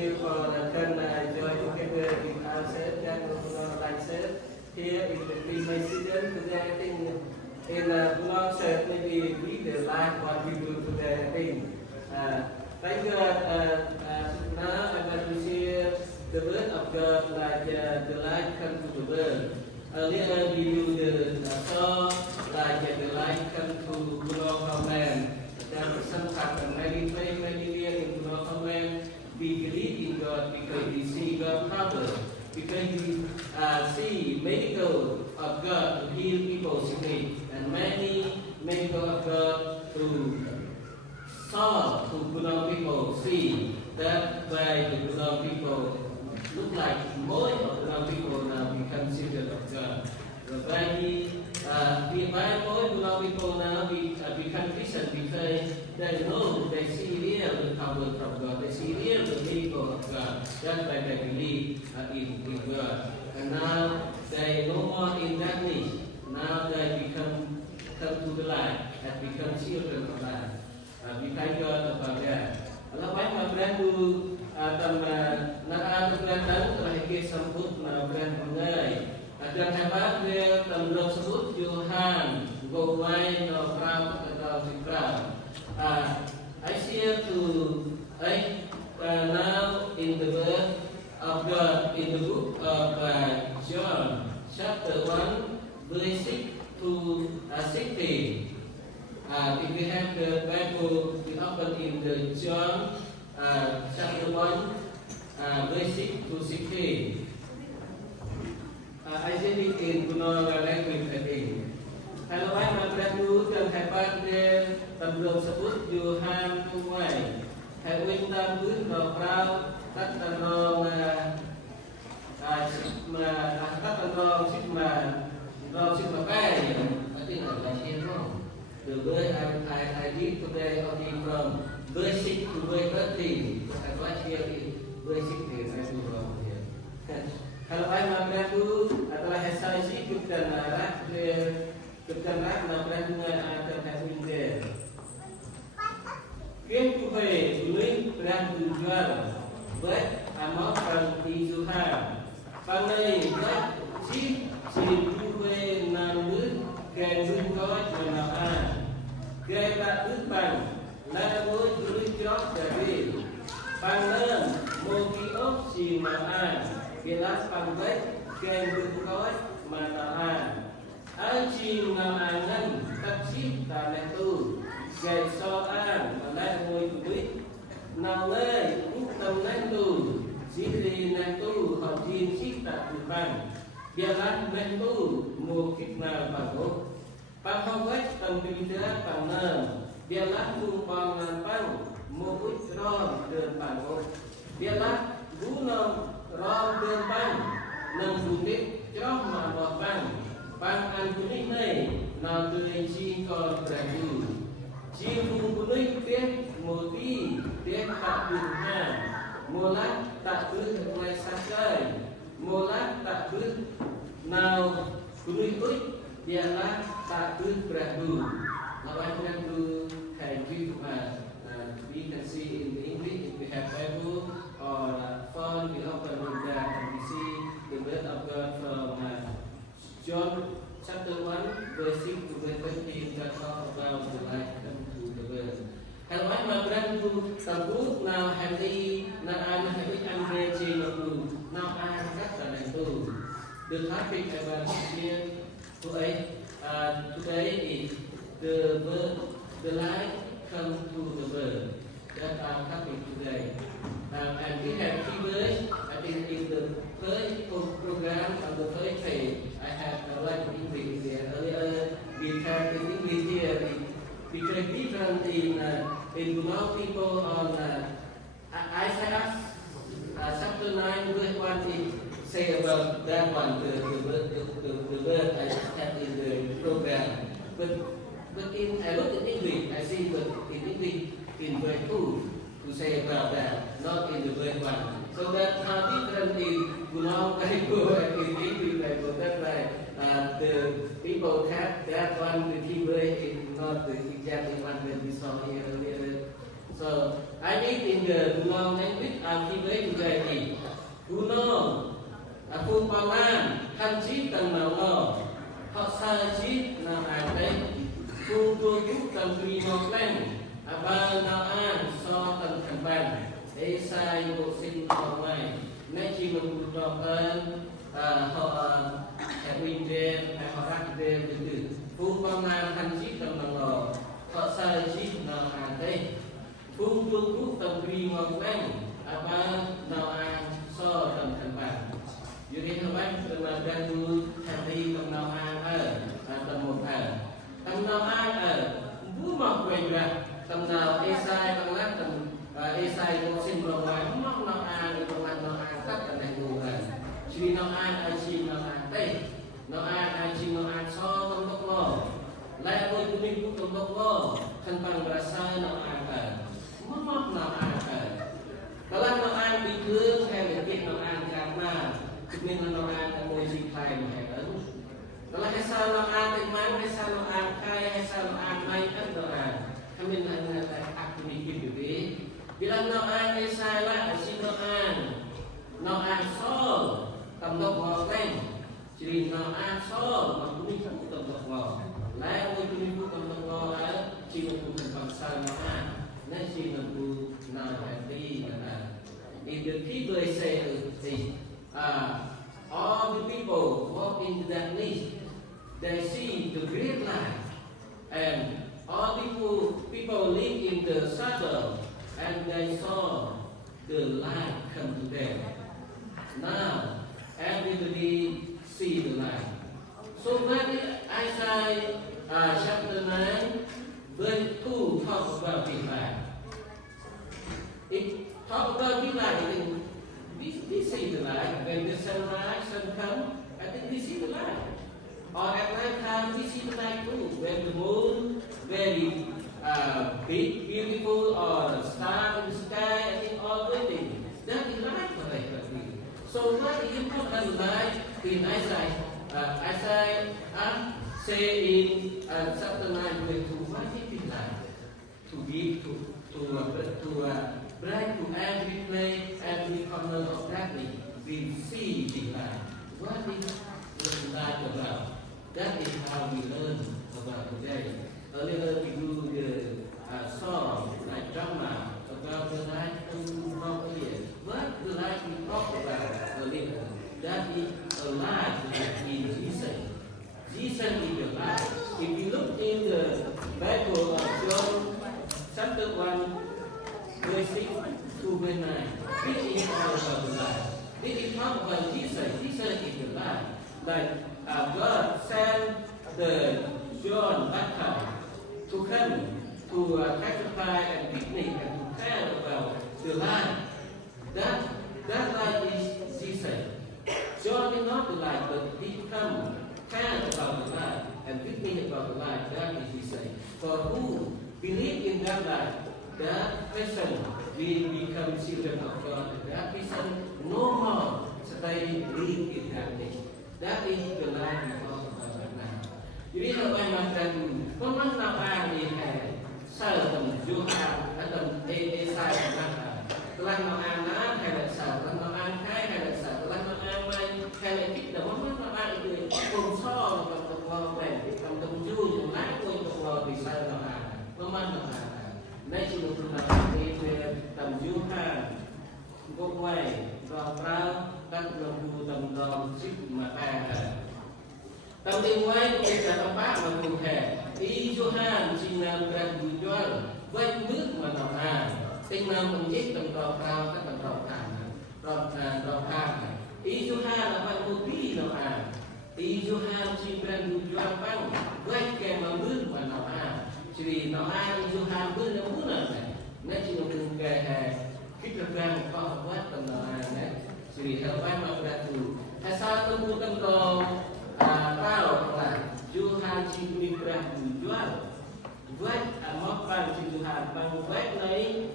you for can join together in our set and like set here in the pre-May season. Today I think in Pulau set maybe we the like what we do today. I think. Thank God. Now I want to share the word of God like the light come to the world. Earlier we do the song like the light come to Pulau Kamen. There was some kind of many years in Pulau Kamen. We believe in God because we see God power. Because we see miracle of God to heal people sickness and many miracle of God to saw to Pulau people see that way the Pulau people look like more of Pulau people now become children of God. Vì by more Pulau people now become Christian because they know they see real the power of God, they see real the miracle of God. That's why they believe in God. And now they no more in darkness. Now they come to the light and become children of light. We thank God about that. Kalau baik brand tu nak ada brand telah kita sambut brand mengai. Dan hebat dia tembok sebut Johan Gowai no Pram atau Sikram. I share to now in the word of God in the book of John chapter 1 verse 6 to 16. If we have the Bible, we open in the John chapter 1 verse 6 to 16. I said it in Pulau language again. Kalau baik makan dulu dan hebat dia tembok sebut Johan Tuai. Hai win tam bước vào prao tắt tần rong ship mà bay. I think I said wrong. The word I did today only from verse 6 to verse 13. I was here in verse 16. I do wrong here. Kalau saya makan dulu adalah hasil sikit dan rak makan dengan akan hasil dia. Kian kuhe tulis berang tujuan buat amal pang Tuhan. Panai buat si kuhe namun kembun kau menaan. Kaya tak lupa lalu tulis job dari panam mokiop si maan. Jelas panggai kembun kau menaan. Aji menangan taksi tanah tu. Gay soan malai ngồi tuổi nào nơi út tâm nang tu chỉ đi nang tu học thiên chiết tập từ bằng bia lát nang tu mua kịch nào bằng gốc bằng không vết tâm kinh tế bằng nơ bia lát tu bằng ngàn bằng mua út ron đơn bằng gốc bia lát gú nôm ron đơn bằng nâng tu tiếp cho mà bọt bằng ăn kuning này nào từ anh chi còn bền Jin kuning tiap moti tiap tak berha, mula tak bermulai sakai, mula tak ber now kuning ut dialah tak beradu. Lawan yang tu thank you we can see in the English if we have Bible or phone we open with that and we see the word of God from John chapter 1 verse 6 to verse 13 that talk about the light. Kalau anh brand tu sabut now hari na an hari andre chi tu now an các là này tu the topic I want to share today is the light come to the world that our topic today and we have key words. I think in the first program on the first page I have a lot of English there. Earlier we had in English here because different in Pulau people on Isaiah chapter 9 verse 1 it say about that one the word I have in the program but in I look at English I see but in English in verse 2 to say about that not in the verse 1 so that how different in Pulau Bible and in English Bible that's why the people have that one the key word is not the exact one that we saw here earlier. So I think in the Pulau language our key word Tigai Kuno Aku paman Hanji dan Nawa Hak saji Nam Adai Kudu Tambri Noklen Abang Naan So Tan Kampan Esai Bosin Komai Naji Membutuhkan Họ Hẹn Đêm Họ Rắc Đêm Từ Phu paman Hanji dan Nawa Hak saji Nam Adai Kudu Tambri Noklen Abang Naan So Tan Kampan Jadi các bạn đang vui happy trong nào an tầm một tầm nào an vui mọc quên ra tầm nào Esai tầm lát tầm Esai cũng xin vào ngoài mong nào an tầm nào an tất cả này ngủ chỉ nào an chỉ nào an đây nào an chỉ nào an so tầm tốc lo lại tôi cũng mình cũng tầm tốc lo thân bằng rasa nào an mong nào an kalau nào an bị thương hay là việc nào an karena Kemudian orang emosi klaim heran. Kalau hesal orang teman, hesal orang kaya, hesal orang main kan orang. Kami nak aku mikir juga. Bila orang hesal lah, si orang sol, tambah orang. Jadi orang sol, aku ni kamu tambah orang. Lain aku ni aku tambah orang. Jadi aku terpaksa orang. Nasi aku nak hati mana. If the people say all the people walk into that niche, they see the great light, and all people live in the shadow, and they saw the light come to them. Now everybody see the light. So when Isaiah chapter 9 verse 2 talks about the light. It talks about the light. We see the light. When the sunrise, sun comes, I think we see the light. Or at night time, we see the light too. When the moon very big, beautiful, or the star in the sky, I think all the things. That is light for us. So what is important light in Isaiah say in chapter 9 verse 2, what is light? To give to bright to every place, every corner of that thing, we see the light. What is the light about? That is how we learn about today. Earlier we do the song, like drama, about the light from here. What the light we talk about earlier, that is a light in Jesus. Jesus is the light. If you look in the Bible of John, chapter 1, verse 6 to verse 9. This is all about the light. This is not about Jesus. Jesus is the light. Like God sent the John Baptist to come to testify and picnic and to tell about the light. That light is Jesus. John is not the light, but he come tell about the light and picnic about the light. That is Jesus. For who believe in that light, that person will become children of God. That person no more stay live in darkness. That is the light we talk about right now. Jadi kalau memang memang apa ni saya tentang Johan atau Esai kata telah menganak hay sao telah menganak hay sao telah menganak hay kita memang apa itu konsol untuk melakukan tentang tujuh naik untuk melakukan bisa memangในชีวิตประจำวันเป็นตำยุห่างพวกไว้รองเท้าตั้งลงดูตำรองชิบมาแพ้ตำติงไว้เป็นแต่ตำป้ามาดูแทนอียุห่างชินามการดูย้อนไว้มืดมาหนองอ่างติงนามมันยึดตำรองเท้าตั้งตำรองอ่างรองข้างอียุห่างapaมุดีหนองอ่างอียุห่างชินการดูย้อนปั้งไว้แกมามืดมาหนองอ่างJadi nama itu hampir sempurna. Nanti cuma mungkin kita berang kau buat tentang jadi helpai maksud itu. Asal temu tentang tahu lah. Juhan cipuli berang jual. Buat makan Tuhan bằng quét lấy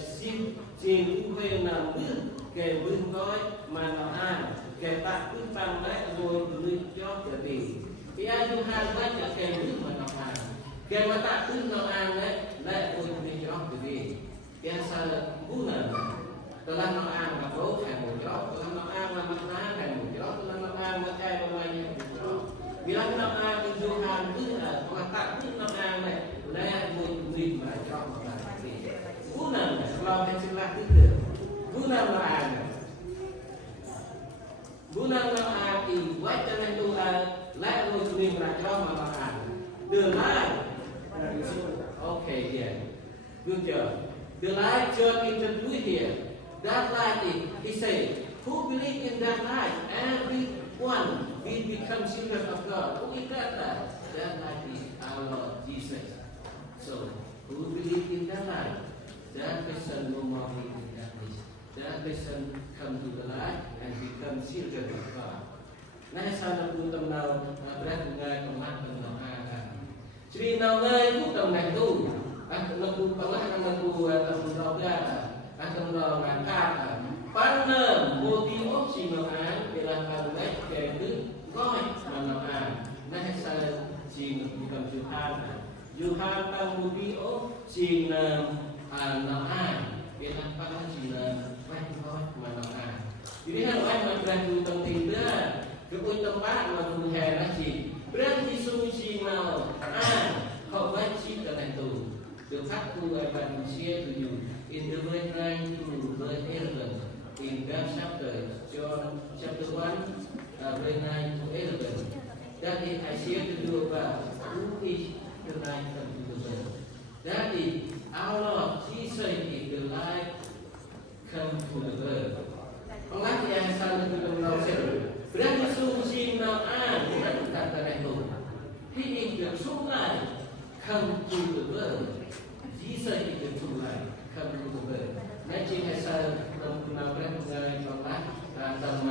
xin trên quê nào bước kề vươn gói mà nào ăn kề bạn cứ bằng đấy rồi lưỡi cho trở về thì ai du hàng quét là kề bước mà nào ăn kề mà ta cứ nào ăn đấy lại ôi lưỡi cho trở về cái sao là cú nào telah menganggap bố thành một chó, telah menganggap makna thành một chó, telah menganggap cái namanya một chó. Bila nama Tuhan itu mengatakan itu nama lah mungkin macam apa sih? Guna kalau mencelah itu, guna mana? Guna nama itu wajah itu lah mungkin macam apa? The light, okay, yeah, good job. The light John introduced here. That light is, he said, who believe in that light? Everyone will become children of God. Who is that light? That light is our Lord Jesus. So, who believe in that light? That person no more live in darkness. That person come to the light and become children of God. Nay sao nó cũng tâm nào rất ngay trong mắt tâm nào Jadi nama itu tentang itu, lagu pengahat lagu lagu akan mengangkat pada motivasi menang dalam kalangan yaitu goi menang. Nah saya sing bukan Tuhan tang motivasi menang dalam kalangan sing goi menang. Jadi hal lain macam itu penting dah. Kemudian tempat lagu hera sih. Berarti solusi mau how much is the to the fact to I can share to you in the verse 9 to verse 11 in that chapter John chapter 1 verse 9 to 11 that is I share to you about who is the light unto the world. That is our Lord Jesus is the light come to the world. Orang yang salah itu menolak berarti solusi mau bukan kata itu. He is the true light come to the world. Jesus is the true light come to the world. Nanti saya menggunakan pengajaran Allah dalam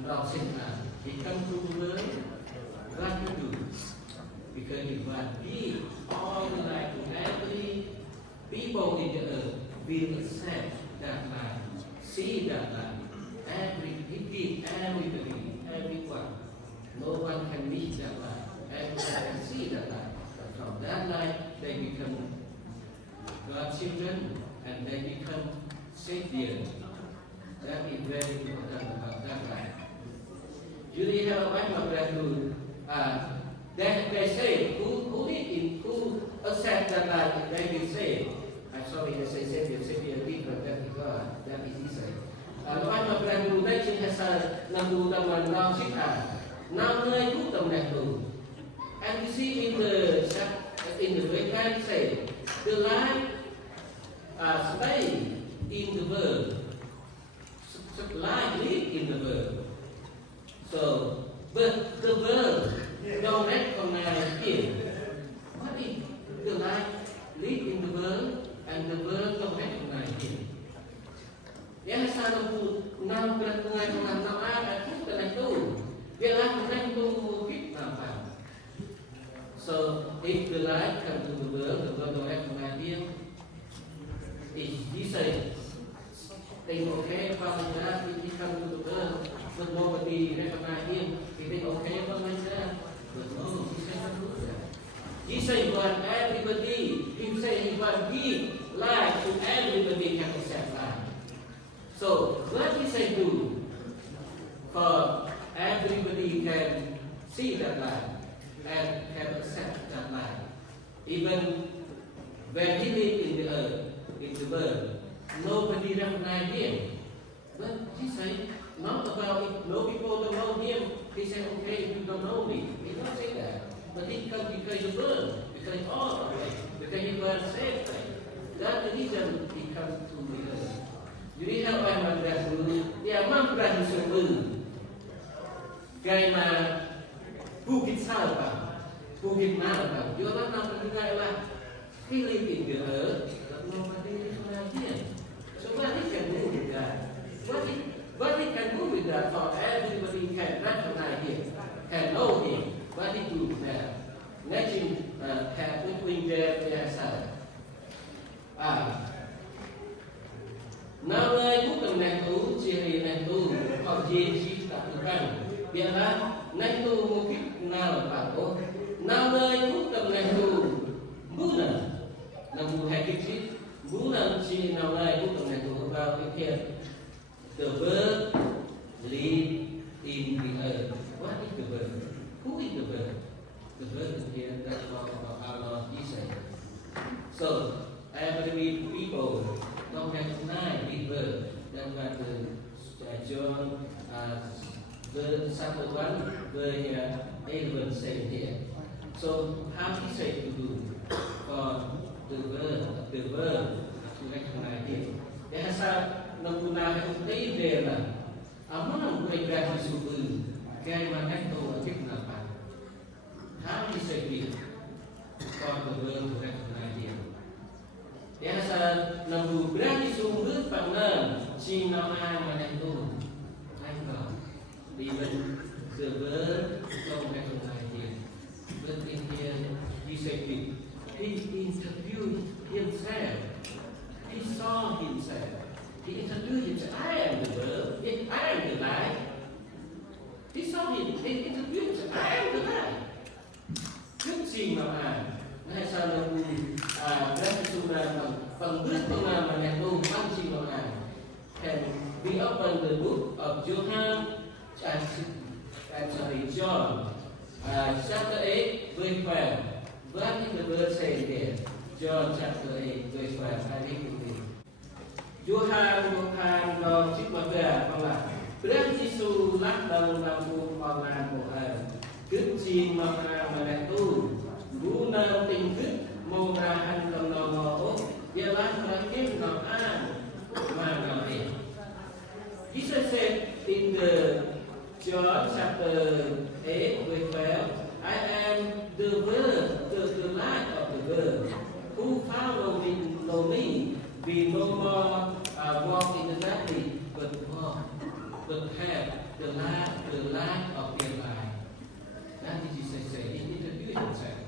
doktrin. He come to the world. What to do? Because he want be all the light to every people in the earth will accept that light, see that light. Everybody, everyone. No one can reach that light. Everyone can see that light. But from that light, they become God's children and they become savior. That is very important about that light. You really have a Bible that they say who accept that light, they will say. I'm sorry, I say savior different. That is God. That is Israel. Lepas berlaku nanti hasil lagu taman Nausika, nama itu taman itu. And you see in the way can say the light stay in the world, light live in the world. So, but the world don't recognize it. What is the light live in the world and the world don't recognize it? Yang selalu enam pertengahan itu telah itu ialah menentu mungkin apa. So if the light come to the world don't recognize him. If he say think okay, Father, if he come to the world, but nobody recognize him, he think okay, Father, but no, he say not do that. He say want everybody. He say he want give light to everybody can accept light. So what is I do for everybody can see that light and can accept that light. Even when he live in the earth, in the world, nobody recognize him. But he say not about it. No people don't know him. He said, okay, you don't know me. He don't say that. But he come because you burn, because all the way, because you burn safe. That's the reason he come to the earth. Jadi apa yang mereka dulu, dia mampu sembuh. Gaya bukit salpa, bukit malpa. Jualan apa juga lah. Pilih the earth, nobody recognize him. So what he can do with that? What he can do with that? For everybody can recognize him, can know him. What he do now? Next thing, have between their side. Nama itu tentang itu, ciri itu, objek lakukan. Biarlah, itu mungkin kenal pato. Nama itu tentang itu, bulan. Namun hakiki, bulan si nama itu tentang itu. the verb live in the earth. What is the verb? Who is the verb? The verb is here, that's what our Lord Jesus. So, every people don't recognize this verb. That's what John chapter 1, verse 11 says here. So, how he say to do for the verb to recognize it? Để sao nó cũng là cái tí về là mà nó quay ra thì sự bự cái mà các tôi ở chức là bạn how he say it for the verb to recognize it. Để sao nó bự ra thì sự bự bằng nền chi nó ai mà các tôi anh còn even the verb don't recognize it. But in here he said it. He interviewed himself. He saw himself. He introduced himself. I am the verb. I am the light. He saw him. He introduced himself. I am the light. Trước gì mà hay sao là các chúng ta phần bước phần nào mà nhà tu ăn gì mà can we open the book of John John chapter 8 verse 12. What is the verse saying there? John chapter 8 verse 12. I read it. Yohan bukan dong cik baga pala. Berang Yesus lak dalam kampung pangan Tuhan. Kecil maka menentu. Guna tingkit murahan kenal ialah terakhir nakan mana ini. Jesus said in the John chapter 8 verse 12, I am the word, the light of the world. Who follow me, know me, be no more walk in the darkness, but have the light of their life. That is Jesus say. He introduced himself.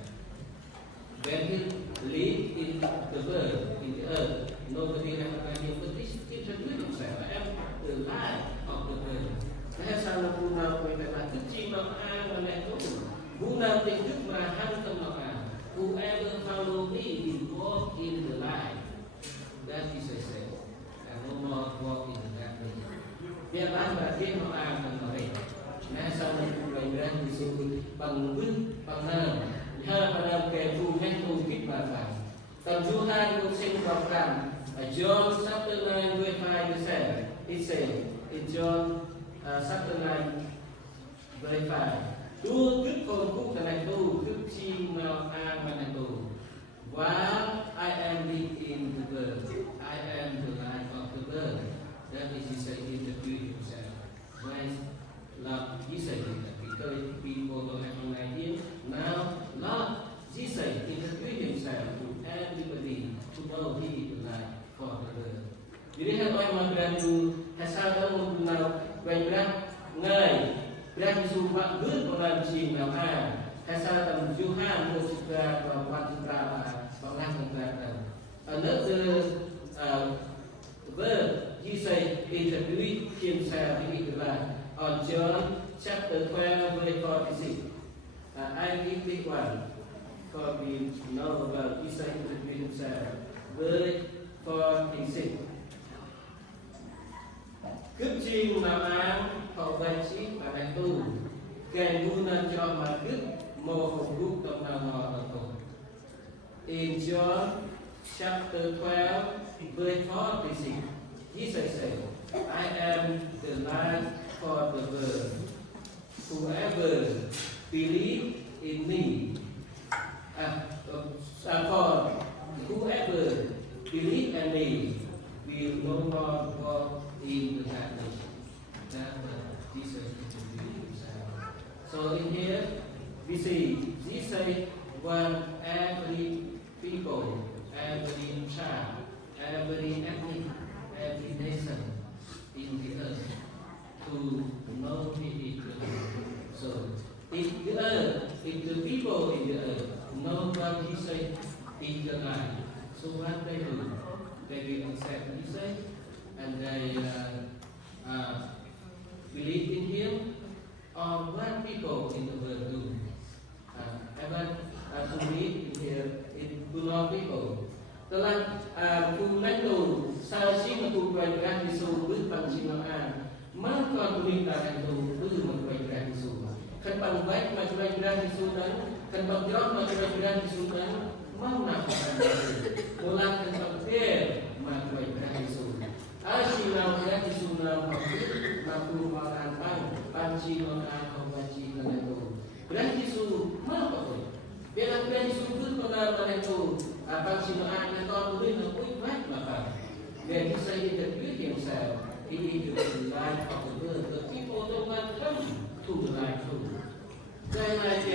When he lived in the world, in the earth, nobody recognized him, but he introduced himself. I am the light of the world. Saya selalu guna perkataan kecil makan menetu, guna tinggi merahan kemakan. Whoever follow me will walk in the light. That is I say. And no more walk in the darkness. Biarlah bagian mengamalkan mereka. Nah, sama pelajaran disebut pengbun penam. Hal pada ketu yang mungkin bahkan. Tujuan musim program. John chapter 9 verse 5 it says in John chapter 9 verse 5. Tu trước con phúc tại tu trước chi nào an mà tu. While I am in the world, I am the light of the world. That is, he said, introduce himself. Why Lord Jesus did that? Because people don't recognize him. Now, Lord Jesus introduced himself to everybody to know he is the light for the world. Jadi orang mengganti hasil dalam mengenal berat ngai berat sumpah berperan si nama hasil dalam Tuhan bersuka berwajiblah pengang keberatan. Another verse Jesus introduced himself in the light on John chapter 12 verse 46. I read this one for we know about Jesus introduced himself. Verse 46. Cướp chim làm ăn họ về chí và đánh tu kèm mua nên cho mà cướp mô phục rút trong nào ngò ở cùng. In John chapter 12 verse 46 Jesus said, I am the light for the world. Whoever believes in me for whoever believes in me will no more walk in the darkness. That Jesus introduced himself. So in here we see Jesus want every people, every child, every ethnic, every nation in the earth to know He is the Lord. So if the earth, if the people in the earth know what He said is the light, so what they do? They will accept Jesus and they believe in Him, or what people in the world do. To read in here, it do not people. Telah lãnh tụ sau khi mà cuộc đời ra Giêsu bước con mình là thành tù cứ một quay ra đi xuống khăn bằng vách mà quay ra đi xuống đấy khăn bằng gió mà quay ra đi xuống đấy mau nào khăn bằng làm khăn bằng kia mà quay ra đi xuống si nào ra đi xuống nào học mà tu vào an ban chi non an không ban chi là thành tù ra đi xuống mau có thể biết là ra đi xuống cứ con nào là thành tù ban chi non an là con mình là quay vách mà phải vềที่ say that with himself he is the life of the world the people don't want to come to the life too they like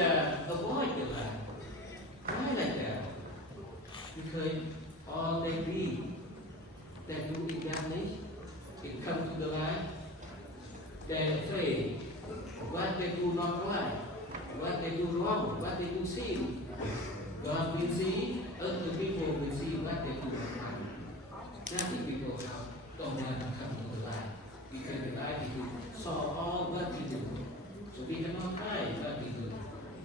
avoid the life why like that because all they read that do examine it come to the life they afraid what they do not right what they do wrong what they do sin God will see other people will see what they do right that is people don't want to come to the light because the light is saw all what we do so we cannot hide what we do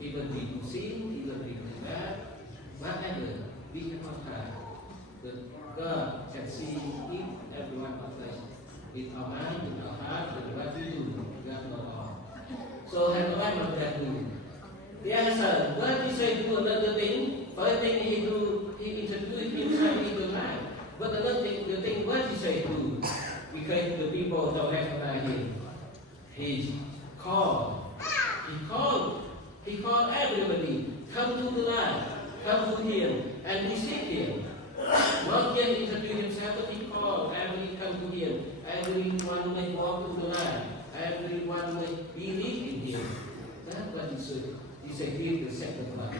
even we do sin even we do bad whatever we cannot hide but God can see each everyone of us with our mind with our heart with what we do God knows all so have a mind of that do the answer what he say do another thing first thing he introduced himself in the life. But another thing, the thing what he say do, because the people don't recognize him. He called everybody, come to the light, come to him, and he seek him. Not yet introduce himself, but he called, everybody come to him, everyone may walk to the light, everyone may believe in him. That's what he said. He said, give the second one.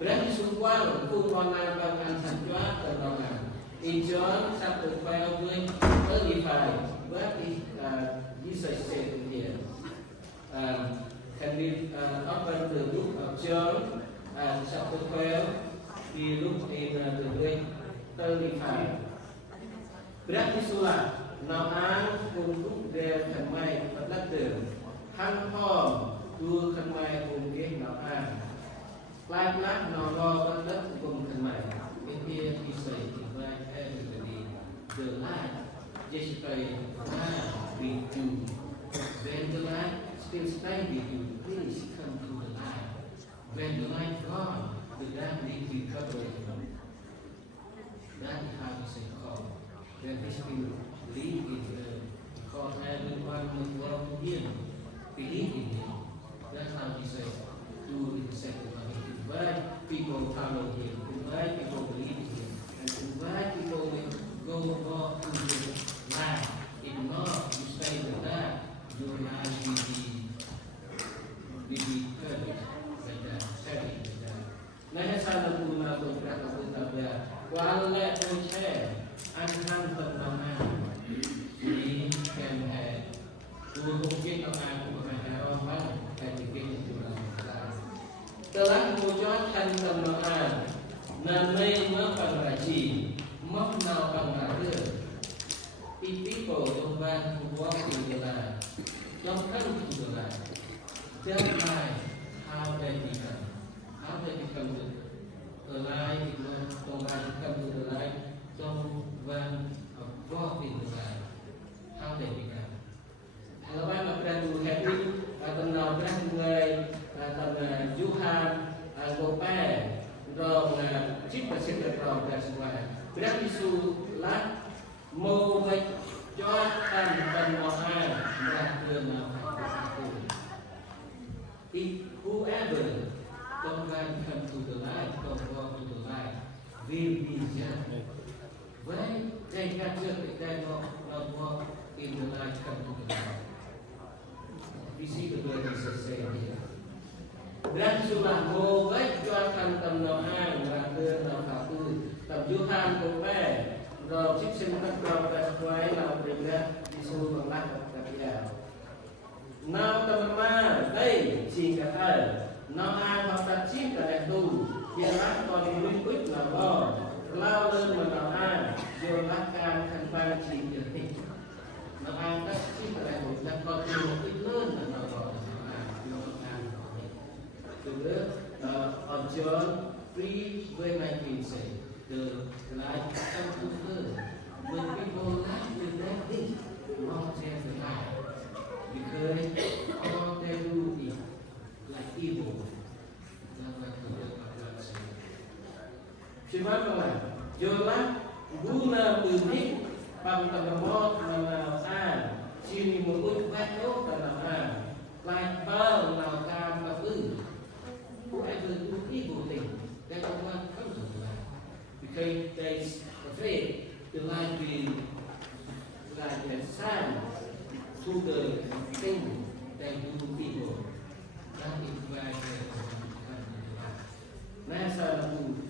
Berarti semua untuk menambahkan sajwa terbangan. In John chapter 12, verse 35, what is Jesus said here? Can we open the book of John, chapter 12? We look in the verse 35. Berarti surat Noah untuk dia kemai berlaku, hanhom dua kemai mungkin Noah. Like Noah berlaku cùng kemai. In here he says. The light just by with you. When the light still stay with you, please come to the light. When the light gone, the darkness will cover you. That is how we say call. When we still believe in the call everyone must walk in him, believe in him. That's how we say do the second one. Invite people follow him, invite people believe in him, and invite people with go walk to the light. If not, you stay in the light, your life will be perfect like that, perfect like that. Nah, saya guna beberapa kitabnya. Walau saya akan terbangun di KMH. Dua mungkin akan orang dan bikin juga. Telah mengucapkan terbangun. Namanya mengkaji. Must now come here. If people don't want to walk in the light, don't come to the light. Tell light how they become. How they become the light. Don't want to come to the light. Don't want to walk in the light. How they become. Kalau mana beradu happy, atau nak beradu mulai, atau nak Johan, Gope, dong chip bersih dong dan semua. Berarti sulat mau jodohan dan mohon beragama if whoever don't want to come to the light, don't walk to the light, will be judged. When they got judged, they not walk in the light, come to the light. We see the word Jesus saying here. Dan sulah mau jodohan dan mohon beragama tập Johan Gope rồi chiếc sinh các con đã quay là định ra đi xuống bằng lắc gặp nhà nào tầm ma đây chỉ cả thầy nào ai hoặc đặt chiếc cả đại tu hiện lắc còn đi nguyên quyết là bò lao lên mà nào ai rồi lắc can thành ban chỉ được hình nào ai đặt chiếc cả đại tu đặt còn đi một ít lớn là nào bò từ đó on John 3 verse 19 say the light come to her when people light with that thing not just the light sign to the thing that do people. That is why they come to life. Nah, satu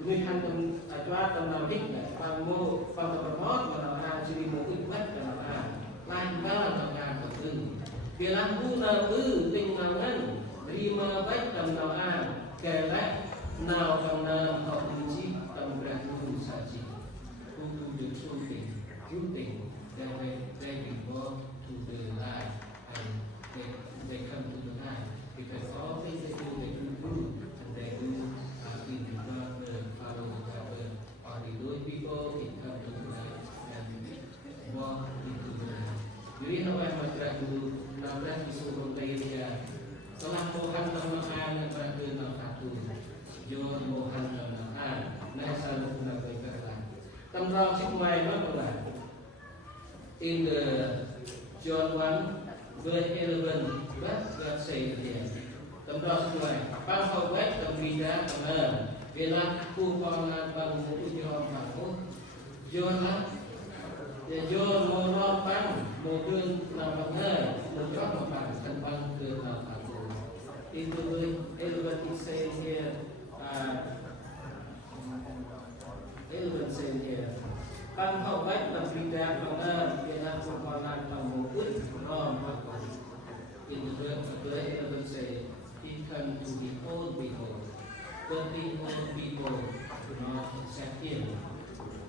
demi hantam ajwa tanam hikmah, pangmo pangtermot menara ciri mungkin buat menara lain bala tangan tertentu. Bilang guna tinggalan terima baik tanam kelak nào trong năm học lý trí tâm ra tu sa chi tu được xuân tình cứu tình they will go to the light and they come to the light because all things they do and they do in the not follow the power or they do people it come to the light and walk into the light. Jadi apa yang mereka dulu 16 disuruh dia setelah Tuhan teman-teman yang berada dalam satu John Mohan Namahan Nasa Nukuna Baiklah Tamrang Sikmai Namahan in the John 1 verse 11 God say again Tamrang Sikmai Pangkau Wet Tambida Tamar Bila Aku Pangan Bangun John Pangu John lah John Mohan Pang Mungkin Namahan Mungkin Namahan Tembang ke Namahan in the verse 11 it says here Elven said here, Pang hậu bách tập vì đạt bằng Việt Nam không còn làm bằng một ước rom in the verse Elven said, he come to the old people, but the old people do not accept him.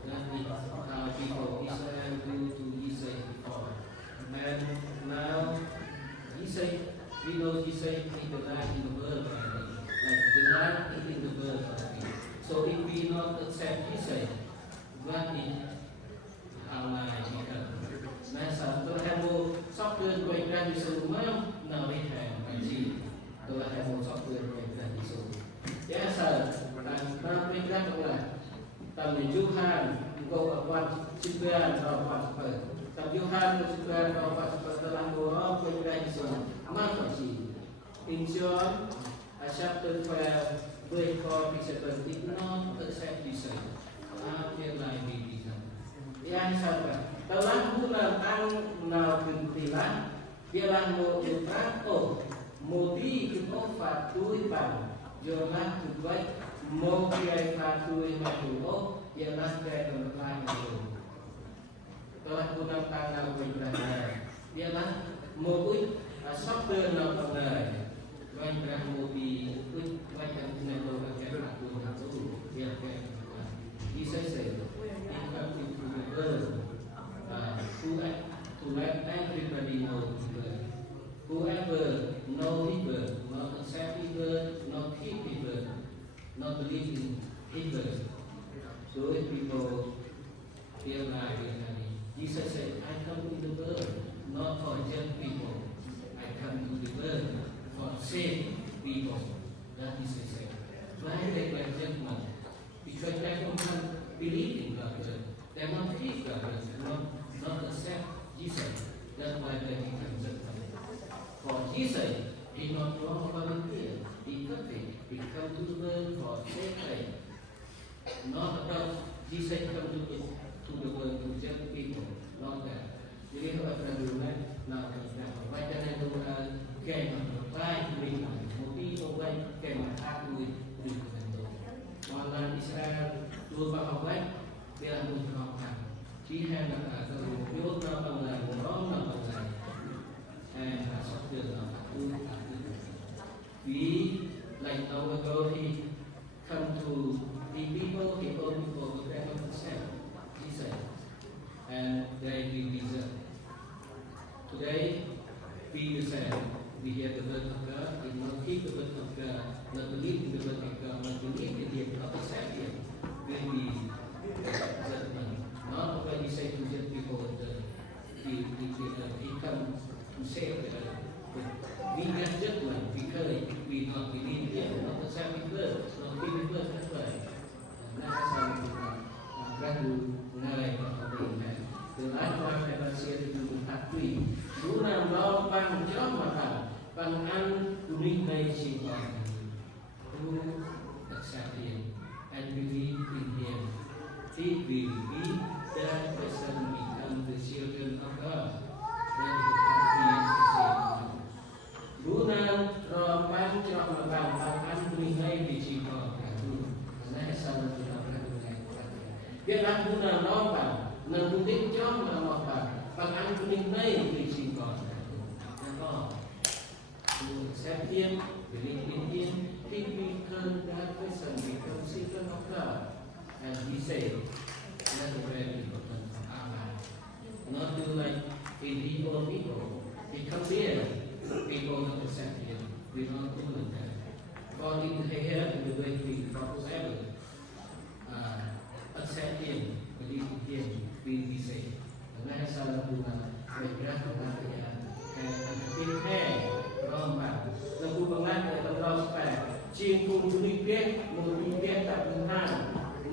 That is how people Israel do to Israel before. And now Israel, we know Israel is the light in the world. Like the light is in the world already. So if we not accept Jesus, what is our life become? Nah, setelah kamu software kuaikan di semua, now we have IG. Setelah kamu software kuaikan di semua. Ya, dan mereka adalah Tuhan, engkau buat ciptaan Bapak seperti. Tuhan ciptaan Bapak seperti telah orang kuaikan di semua. Maka sih, in John chapter 12, verse 4, Peter did not accept Jesus. Dia lain di sana. Yang sahabat, telah menantang nau kentilan, biarlah mau berkata, mudi kita fatui pan, jangan tuai mau kiai fatui maju, biarlah kiai berlain itu. Telah menantang nau kentilan, biarlah mau sabda nau pengai. Baik Mobi, baik yang tidak berbagai aku tahu, biar kayak bisa saya income into the world, to let everybody know the whoever know the not accept the not keep the not believe in the those people feel like Jesus said, I come to the world not for just people, I come to the world for save people. That is the same. Why they were gentlemen? Because they don't believe in God. They don't keep God. They not accept Jesus. That's why they become gentlemen. For Jesus, he not wrong volunteer. He perfect. He come to the world for save life. Not about Jesus come to the world to judge people. Not that. Jadi kalau kita dulu nah baca dan doa kayak baik beri mesti baik kayak aku beri kebentuk. Malah Israel dua bahasa baik dia mengucapkan jihad nak terus biar nak mengalami orang nak mengalami sabda aku. We like long ago he come to the people who cannot accept Jesus and they will deserve. Today, we say we hear the word of God, we not keep the word of God, not believe in the word of God, not believe in the accept Him, will be judgment. Not when we say to judge people that He come to save them, but we get judgment because we not believe Him, not accept His word, not believe His word as well. Nah, saya ragu mengalami apa-apa. Dengan orang manusia itu hati, guna melawan jamaah, pangan kuning dari siapa? Who accept Him and believe in Him? He will be that person become the children of God. mình đây mình chỉ còn là có accept him, believe in him, he will turn that person become children of God, and he said, that's a very important for our life. Not do like in the old people, he comes here, people don't accept him. We not do like that. God in here in the way we forever accept him, believe in him, we say. Karena salah dua, mereka kata kayak tim romba, lagu bangat dalam rospek, cium juniper, juniper tak benar,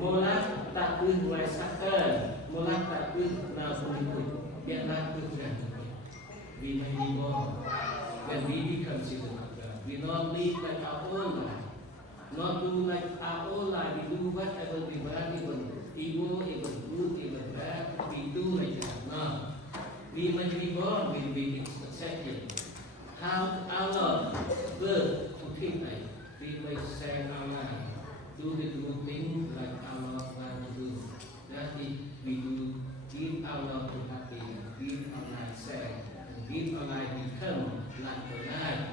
mula tak boleh saker, mula tak boleh nampun biarlah Tuhan. We may be born when we become children of God. We not live like our own life, not do like our own life. We do whatever we want, even evil, even good, even bad. We do like that. No, we may be born when we accept Him. How our birth to think like we may say our life, do the good thing like our Lord want to do. That is, we do give our Lord to happy, give our life sad, and give our life become like the life.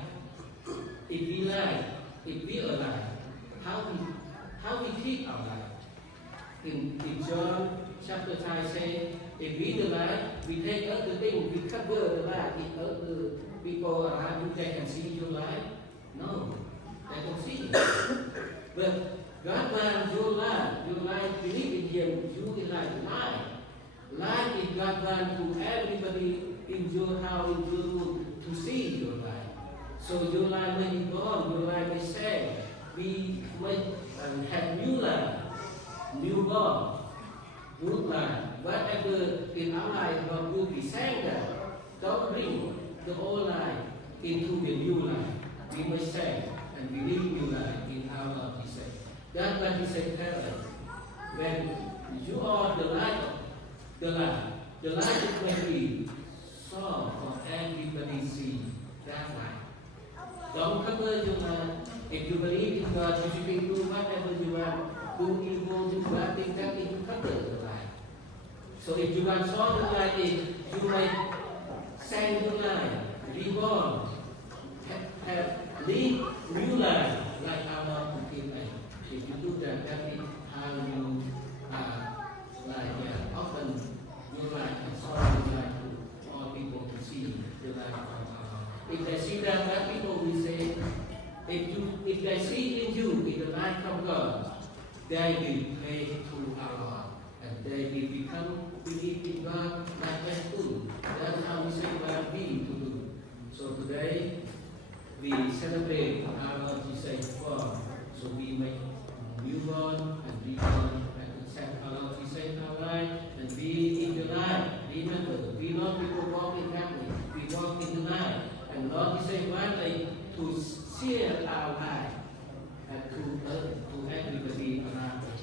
If we lie, if we are alive, how we keep our life? In John chapter 5 say, if we the light, we take out the thing, we cover the light, if other people around you, they can see your light? No, they don't see. But God wants your light, believe in Him, you is like light. Light is God wants to everybody in your house, in your room, to see your light. So your life may be gone, your life may sad. We may have new life, newborn, good life. Whatever in our life not good, we say that. Don't bring the old life into the new life. We must say and believe new life in our Lord Jesus. That's what He said, parents. When you are the light of the light is going to be saw for everybody see that light. Don't cover your life. If you believe in God, you can do whatever you want. Do evil, do bad things, that is you cover the life. So if you want saw the light, you might send your life, reborn, have live new life like our Lord to give life. If you do that, that is how you often your life and saw your life to all people to see the life of our Lord. If they see that people will say, if they see in you in the light from God, they will pray to our Lord, and they will become believe in God like that too. That's how we say God be to do. So today we celebrate our Lord Jesus born, so we make newborn and reborn and accept our Lord Jesus in our life and be in the light. Remember, we not people walk in darkness, we walk in the light. And Lord Jesus wanted to share our life and to everybody around us.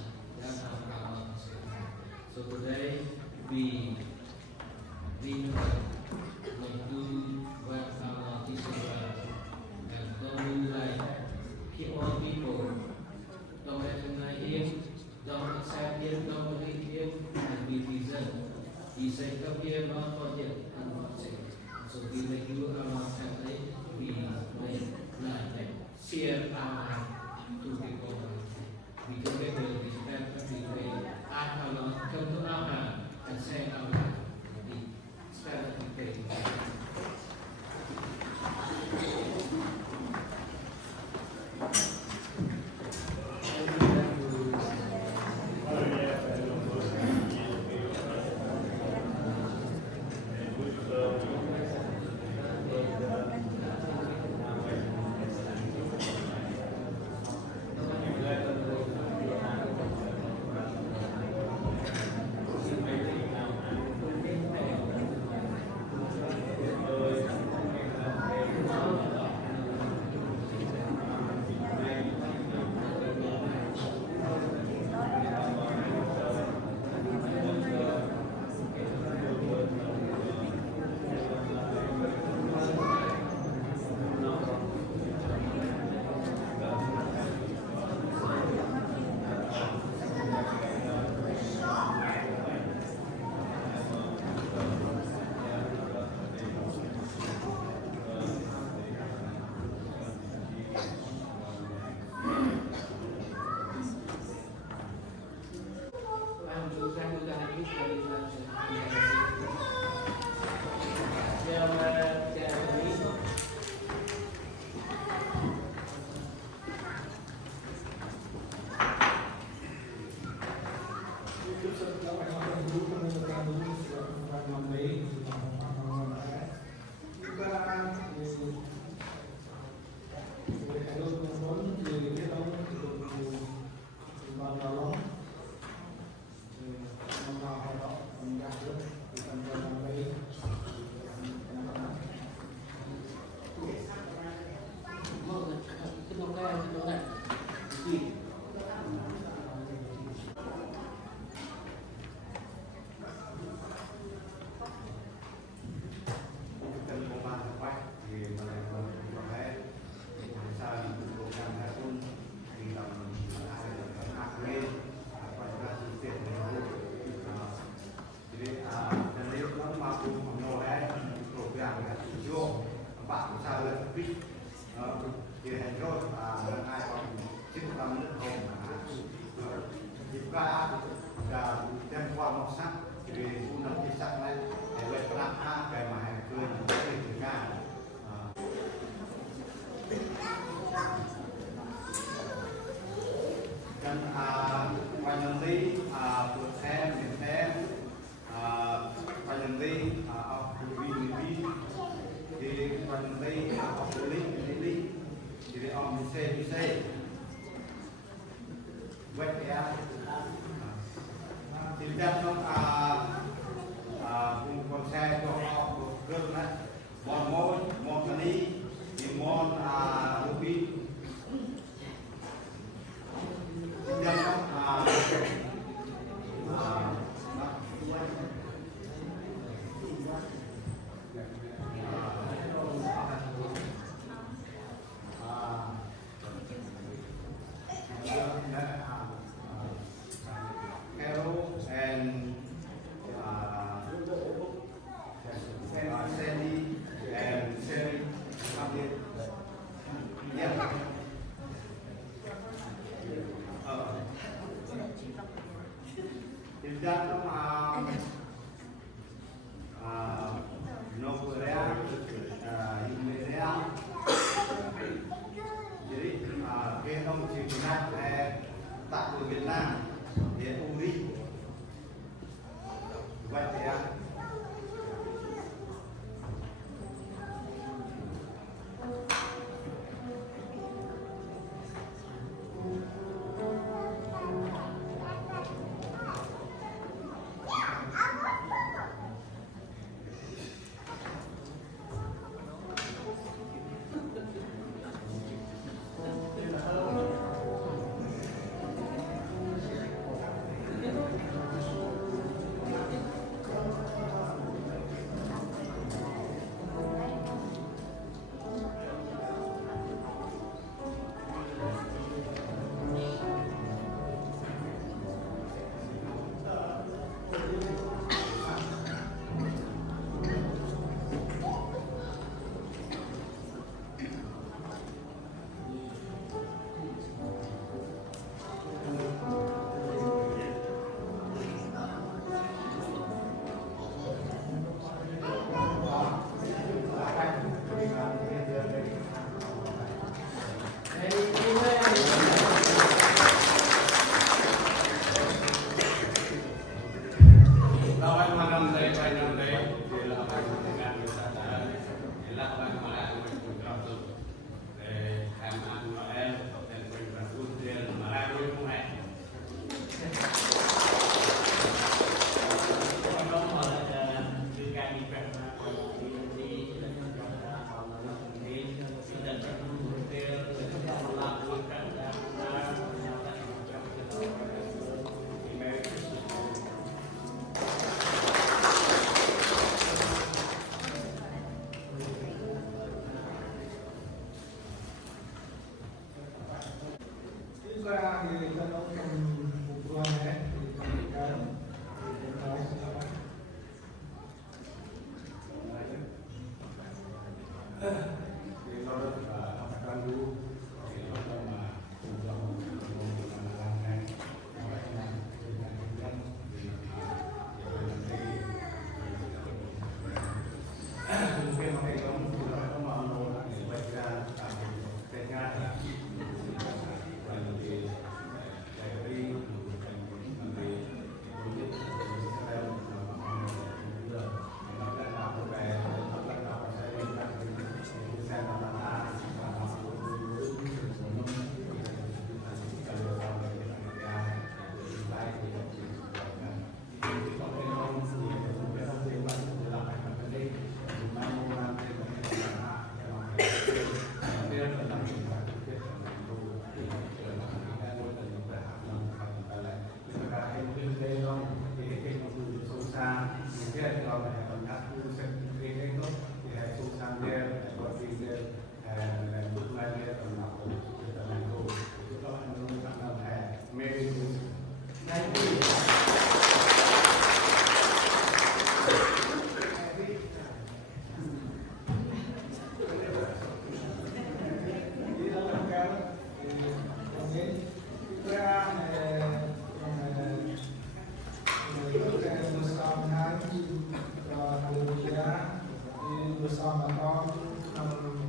bersama con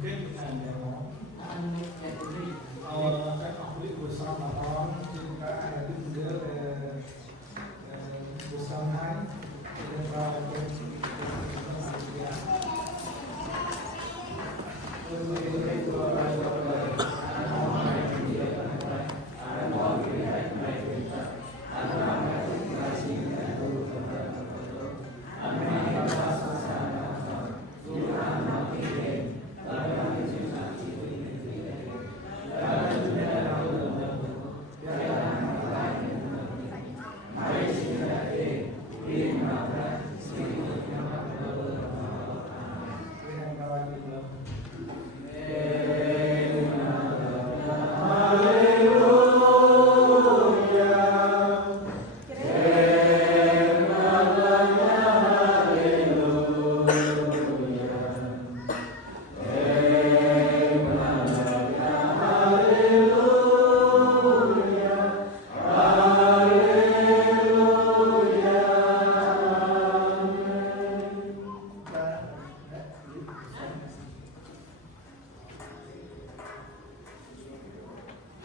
kết thành nhà món các học viên bersama con chúng ta ada juga bersama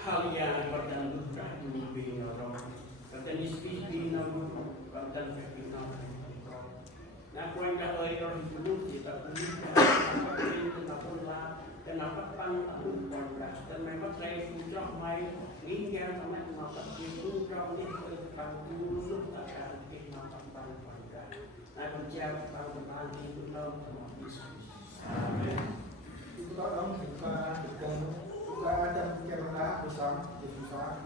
hal yang berdandukan mimpi orang kata nisbi namun dan kita nak poin dah orang dulu kita punya kenapa pang kontrak dan memang saya sudah main hingga sama mata itu kau ni pang dulu akan kenapa pang kontrak nak menjawab pang itu dalam diskusi. Itu orang kita ada pikiran bersama susah.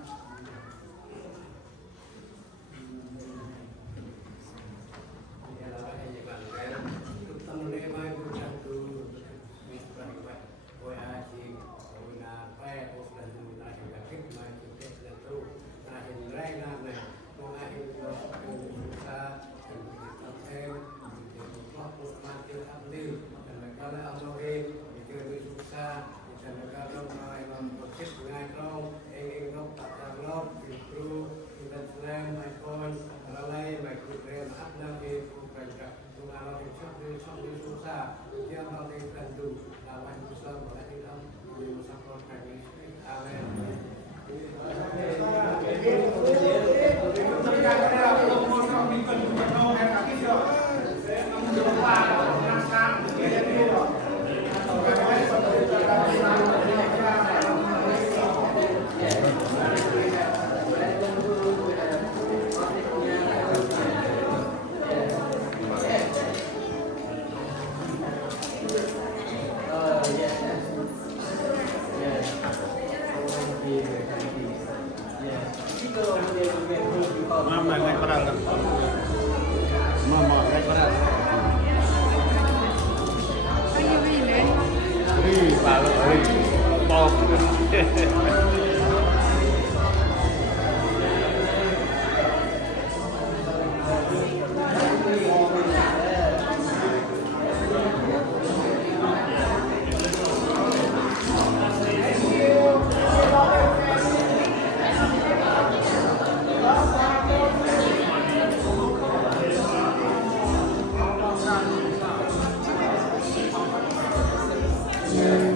Mama naik perang. Mama naik perang. Baru, pop. Yeah.